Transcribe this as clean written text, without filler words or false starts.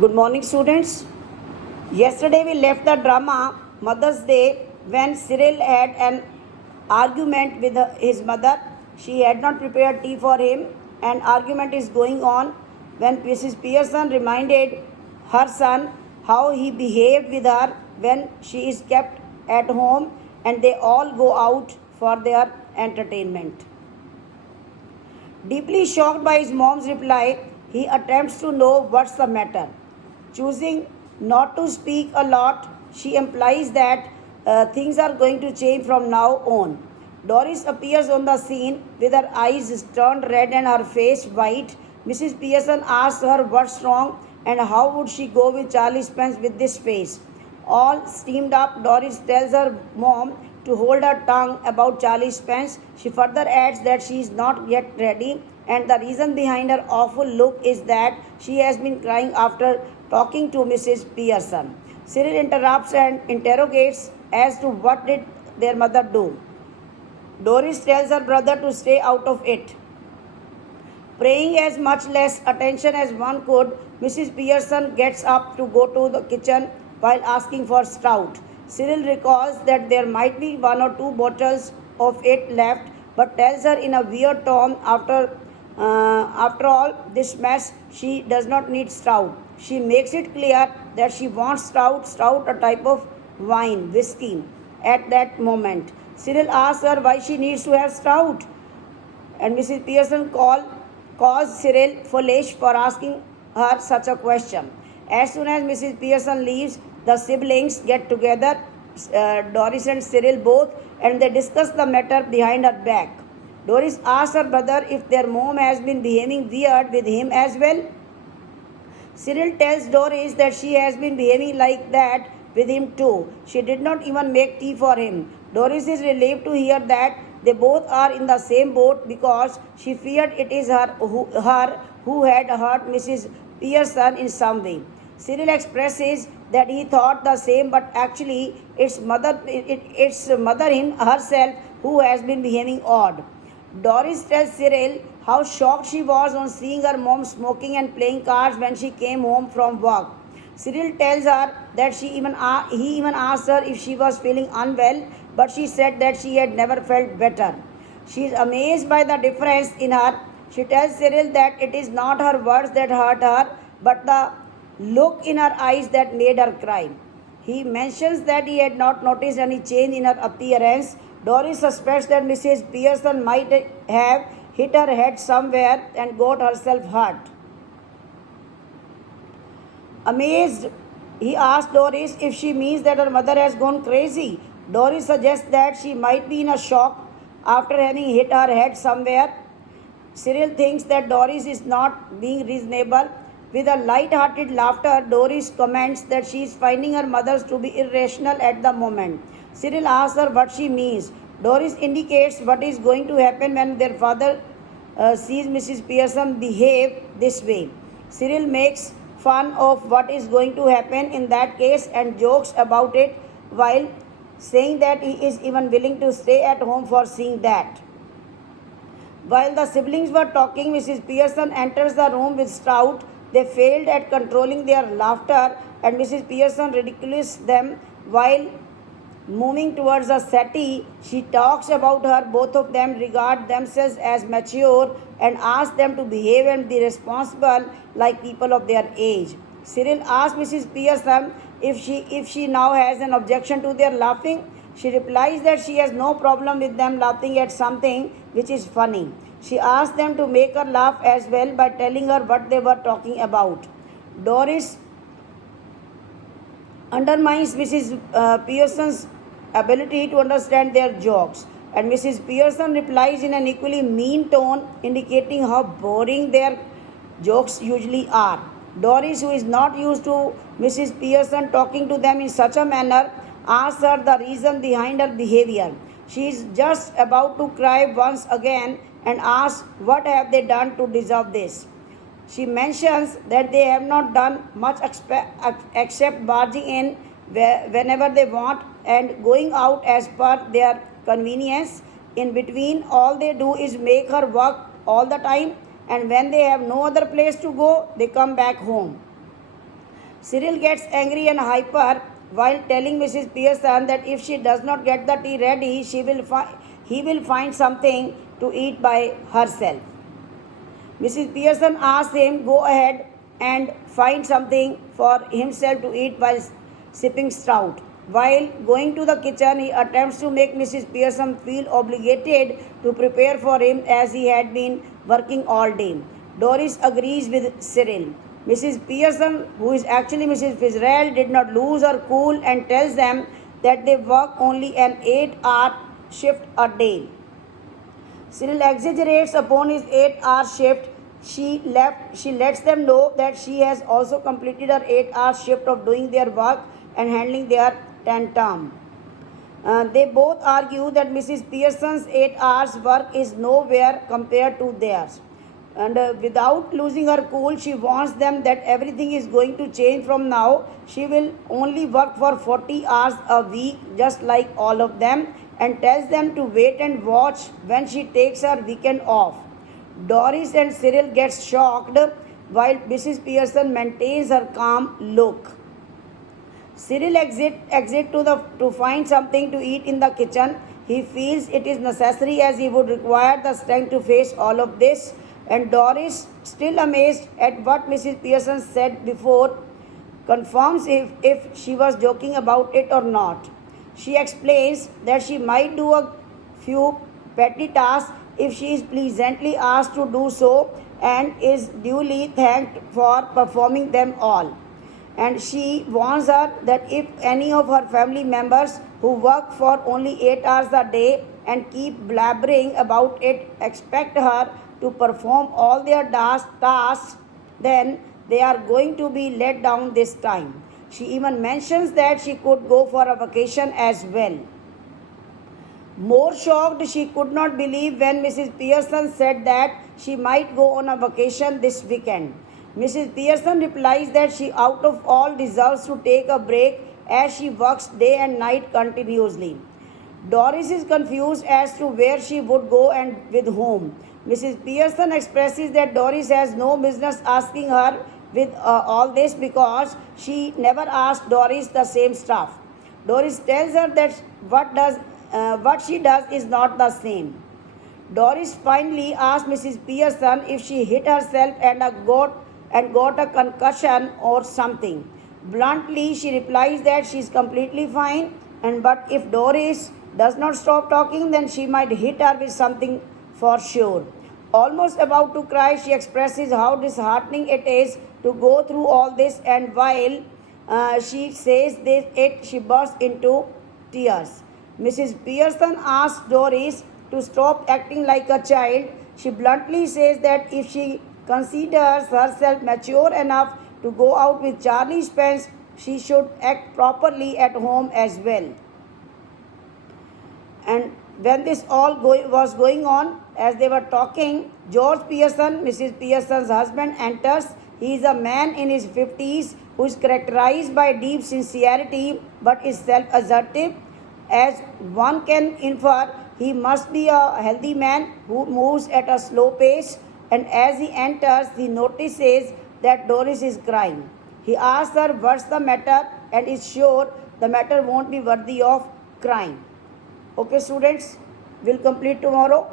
Good morning, students. Yesterday we left the drama Mother's Day when Cyril had an argument with his mother. She had not prepared tea for him. An argument is going on when Mrs. Pearson reminded her son how he behaved with her when she is kept at home and they all go out for their entertainment. Deeply shocked by his mom's reply, he attempts to know what's the matter. Choosing not to speak a lot, she implies that things are going to change from now on. Doris appears on the scene with her eyes turned red and her face white. Mrs. Pearson asks her what's wrong and how would she go with Charlie Spence with this face. All steamed up, Doris tells her mom to hold her tongue about Charlie Spence. She further adds that she is not yet ready, and the reason behind her awful look is that she has been crying after talking to Mrs. Pearson. Cyril interrupts and interrogates as to what did their mother do. Doris tells her brother to stay out of it. Paying as much less attention as one could, Mrs. Pearson gets up to go to the kitchen while asking for stout. Cyril recalls that there might be one or two bottles of it left, but tells her in a weird tone after all this mess, she does not need stout. She makes it clear that she wants stout, a type of wine, whiskey, at that moment. Cyril asks her why she needs to have stout, and Mrs. Pearson calls Cyril foolish for asking her such a question. As soon as Mrs. Pearson leaves, the siblings get together, Doris and Cyril both, and they discuss the matter behind her back. Doris asks her brother if their mom has been behaving weird with him as well. Cyril tells Doris that she has been behaving like that with him too. She did not even make tea for him. Doris is relieved to hear that they both are in the same boat because she feared it is her who had hurt Mrs. Pearson in some way. Cyril expresses that he thought the same, but actually it's mother in herself who has been behaving odd. Doris tells Cyril how shocked she was on seeing her mom smoking and playing cards when she came home from work. Cyril tells her that he even asked her if she was feeling unwell, but she said that she had never felt better. She is amazed by the difference in her. She tells Cyril that it is not her words that hurt her, but the look in her eyes that made her cry. He mentions that he had not noticed any change in her appearance. Doris suspects that Mrs. Pearson might have hit her head somewhere and got herself hurt. Amazed, he asks Doris if she means that her mother has gone crazy. Doris suggests that she might be in a shock after having hit her head somewhere. Cyril thinks that Doris is not being reasonable. With a light-hearted laughter, Doris comments that she is finding her mother to be irrational at the moment. Cyril asks her what she means. Doris indicates what is going to happen when their father sees Mrs. Pearson behave this way. Cyril makes fun of what is going to happen in that case and jokes about it while saying that he is even willing to stay at home for seeing that. While the siblings were talking, Mrs. Pearson enters the room with stout. They failed at controlling their laughter, and Mrs. Pearson ridicules them while moving towards the settee. She talks about her. Both of them regard themselves as mature and asks them to behave and be responsible like people of their age. Cyril asks Mrs. Pearson if she now has an objection to their laughing. She replies that she has no problem with them laughing at something which is funny. She asks them to make her laugh as well by telling her what they were talking about. Doris undermines Mrs. Pearson's ability to understand their jokes, and Mrs. Pearson replies in an equally mean tone, indicating how boring their jokes usually are. Doris, who is not used to Mrs. Pearson talking to them in such a manner, asks her the reason behind her behavior. She is just about to cry once again and asks what have they done to deserve this. She mentions that they have not done much except barging in whenever they want and going out as per their convenience. In between, all they do is make her work all the time, and when they have no other place to go, they come back home. Cyril gets angry and hyper while telling Mrs. Pearson that if she does not get the tea ready, he will find something to eat by herself. Mrs. Pearson asks him go ahead and find something for himself to eat while sipping stout. While going to the kitchen, he attempts to make Mrs. Pearson feel obligated to prepare for him as he had been working all day. Doris agrees with Cyril. Mrs. Pearson, who is actually Mrs. Fitzgerald, did not lose her cool and tells them that they work only an 8-hour shift a day. Cyril exaggerates upon his 8-hour shift. She lets them know that she has also completed her 8-hour shift of doing their work and handling their tantrum. They both argue that Mrs. Pearson's 8 hours work is nowhere compared to theirs. And without losing her cool, she warns them that everything is going to change from now. She will only work for 40 hours a week, just like all of them, and tells them to wait and watch when she takes her weekend off. Doris and Cyril get shocked while Mrs. Pearson maintains her calm look. Cyril exit to find something to eat in the kitchen. He feels it is necessary as he would require the strength to face all of this. And Doris, still amazed at what Mrs. Pearson said before, confirms if she was joking about it or not. She explains that she might do a few petty tasks if she is pleasantly asked to do so and is duly thanked for performing them all. And she warns her that if any of her family members who work for only 8 hours a day and keep blabbering about it expect her to perform all their tasks, then they are going to be let down this time. She even mentions that she could go for a vacation as well. More shocked, she could not believe when Mrs. Pearson said that she might go on a vacation this weekend. Mrs. Pearson replies that she out of all deserves to take a break as she works day and night continuously. Doris is confused as to where she would go and with whom. Mrs. Pearson expresses that Doris has no business asking her with all this because she never asked Doris the same stuff. Doris tells her that what she does is not the same. Doris finally asks Mrs. Pearson if she hit herself and got a concussion or something. Bluntly, she replies that she is completely fine, but if Doris does not stop talking, then she might hit her with something for sure. Almost about to cry, she expresses how disheartening it is to go through all this, and while she says she bursts into tears. Mrs. Pearson asks Doris to stop acting like a child. She bluntly says that if she considers herself mature enough to go out with Charlie Spence, she should act properly at home as well. And when this all was going on, as they were talking, George Pearson, Mrs. Pearson's husband, enters. He is a man in his 50s who is characterized by deep sincerity but is self-assertive. As one can infer, he must be a healthy man who moves at a slow pace, and as he enters, he notices that Doris is crying. He asks her what's the matter and is sure the matter won't be worthy of crying. Okay, students, we'll complete tomorrow.